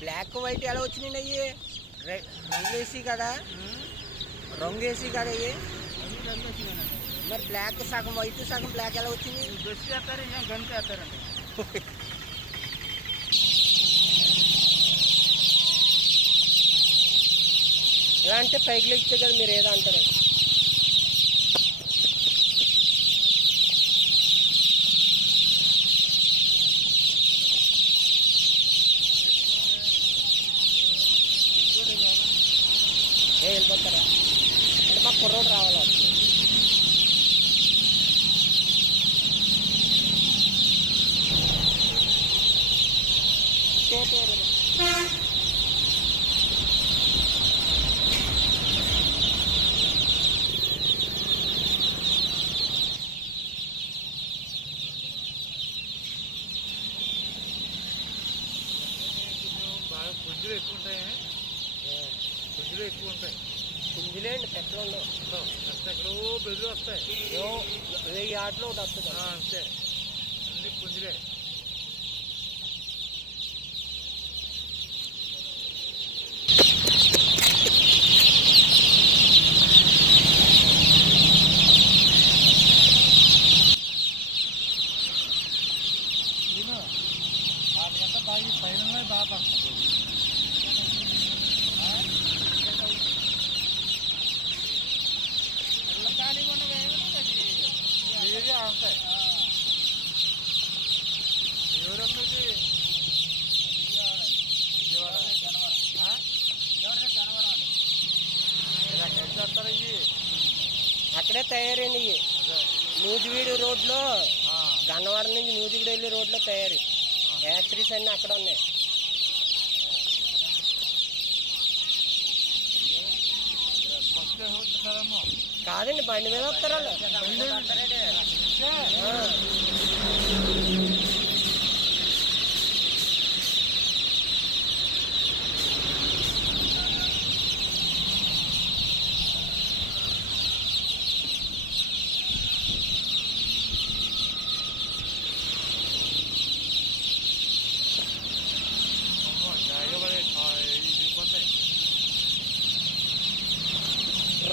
Black white ఎలా వచ్చినాయి అయ్యి? రంగు వేసి కదా, రంగు వేసి కదా అయ్యి. మరి బ్లాక్ సగం వైట్ సగం బ్లాక్ ఎలా వచ్చింది? బ్రష్ చేస్తారు, గంట చేస్తారండి. ఎలా అంటే పైకి లేస్తే కదా మీరు ఏదో అంటారు. వెళ్ళిపోతారా అంటే మాకు కుర్రోడు రావాలి అసలు. బాగా పుంజులు ఎక్కువ ఉంటాయి, పుంజులు ఎక్కువ ఉంటాయి. పుంజులే అండి, పెట్టలు ఉండవు. ఎక్కడో బెదురు వస్తాయి, 1000 యార్డ్లో ఒకటి వస్తుంది అంతే. అన్ని పుంజులే. వాటికంటే బాగా పైన బాగా పడుతుంది. ఉంటాయి ఎవరమ్మది చేస్తారు ఇవి అక్కడే తయారండి. ఇవి నూజివీడు రోడ్లో, గన్నవరం నుంచి నూజివీడు వెళ్ళి రోడ్లో తయారీ. యాక్టరీస్ అన్నీ అక్కడ ఉన్నాయి. కాదండి, బండి మీద వస్తారు వాళ్ళు.